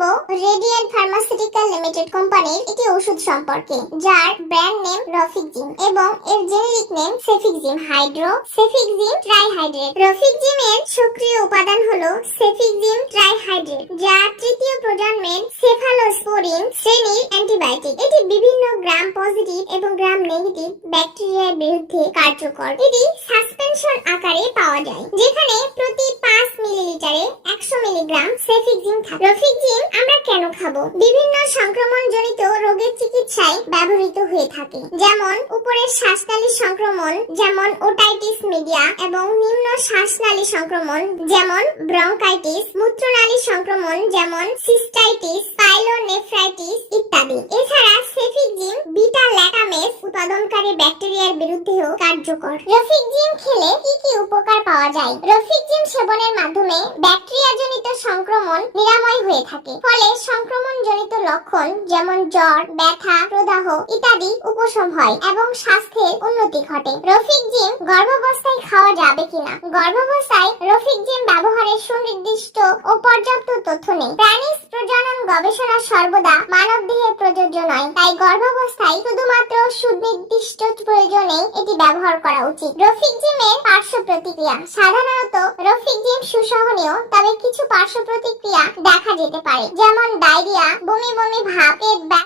করব radiant pharmaceutical limited কোম্পানির একটি ওষুধ সম্পর্কে, যার ব্র্যান্ড নেম রফিকজিম এবং এর generic name cefixime hydro cefixime trihydrate Rofixim এর সক্রিয় উপাদান হলো সেফিকজিম ট্রাইহাইড্রেট যা তৃতীয় প্রজন্মের সেফালোস্পোরিন শ্রেণির অ্যান্টিবায়োটিক। এটি বিভিন্ন গ্রাম পজিটিভ এবং গ্রাম নেগেটিভ ব্যাকটেরিয়ার বিরুদ্ধে কার্যকর। এটি সাসপেনশন আকারে পাওয়া যায়, যেখানে প্রতি পাঁচ মিলিলিটারে মিলিগ্রাম সেফিকজিম থাকে। রফিকজিম আমরা কেন খাব? বিভিন্ন সংক্রমণ জনিত রোগের চিকিৎসায় ব্যবহৃত হয়ে থাকে। যেমন উপরের শ্বাসনালী সংক্রমণ, যেমন ওটাইটিস মিডিয়া এবং নিম্ন শ্বাসনালী সংক্রমণ, যেমন ব্রঙ্কাইটিস, মূত্রনালী সংক্রমণ, যেমন সিস্টাইটিস, পাইলোনেফ্রাইটিস ইত্যাদি। এছাড়া সেফিকজিম বিটা ল্যাকামেস উৎপাদনকারী ব্যাকটেরিয়ার বিরুদ্ধেও কার্যকর। রফিকজিম খেলে কি কি উপকার পাওয়া যায়? রফিকজিম সেবনের মাধ্যমে ব্যাকটেরিয়াজনিত সংক্রমণ নিরাময় হয়ে থাকে। ফলে সংক্রমণ জনিত লক্ষণ যেমন জ্বর, ব্যথা, প্রদাহ ইত্যাদি উপশম হয় এবং স্বাস্থ্যের উন্নতি ঘটে। রফিকজিম গর্ভাবস্থায় খাওয়া যাবে কিনা? গর্ভাবস্থায় রফিকজিম ব্যবহারের সুনির্দিষ্ট ও পর্যাপ্ত তথ্য নেই। প্রাণী প্রজনন গবেষণা সর্বদা মানব দেহে প্রযোজ্য নয়, তাই গর্ভাবস্থায় শুধুমাত্র সুনির্দিষ্ট প্রয়োজনে এটি ব্যবহার করা উচিত। রফিকজিমের পার্শ্ব প্রতিক্রিয়া। সাধারণত রফিকজিম সুসহনীয়, তবে কিছু পার্শ্ব প্রতিক্রিয়া দেখা যেতে পারে, যেমন ডায়রিয়া বমি বমি ভাব পেট ব্যথা